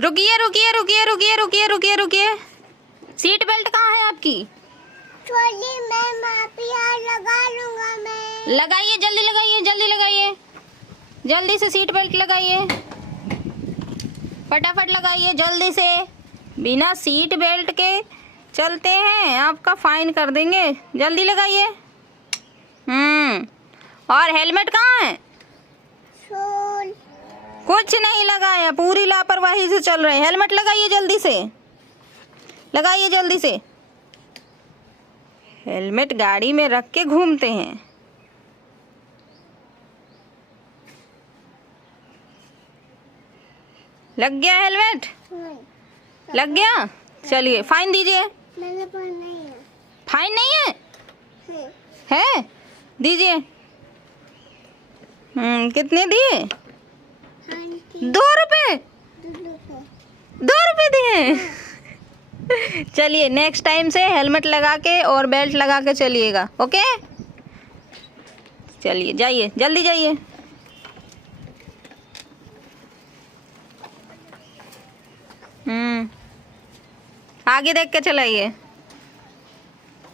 रुकिए रुकिए रुकिए रुकिए रुकिए रुकिए रुकिए, सीट बेल्ट कहाँ है आपकी? ट्रॉली में लगा लूंगा मैं। लगाइए, जल्दी लगाइए, जल्दी लगाइए, जल्दी से सीट बेल्ट लगाइए, फटाफट लगाइए जल्दी से। बिना सीट बेल्ट के चलते हैं आपका फाइन कर देंगे, जल्दी लगाइए। और हेलमेट कहाँ है? कुछ नहीं लगाया, पूरी लापरवाही से चल रहे हैं। हेलमेट लगाइए जल्दी से, लगाइए जल्दी से। हेलमेट गाड़ी में रख के घूमते हैं। लग गया हेलमेट? लग गया? चलिए फाइन दीजिए। मेरे पास नहीं है। फाइन नहीं है? है? दीजिए। कितने दिए? 2 रुपए? 2 रुपए दिए? चलिए नेक्स्ट टाइम से हेलमेट लगा के और बेल्ट लगा के चलिएगा, ओके? चलिए जाइए, जल्दी जाइए। आगे देख के चलाइए।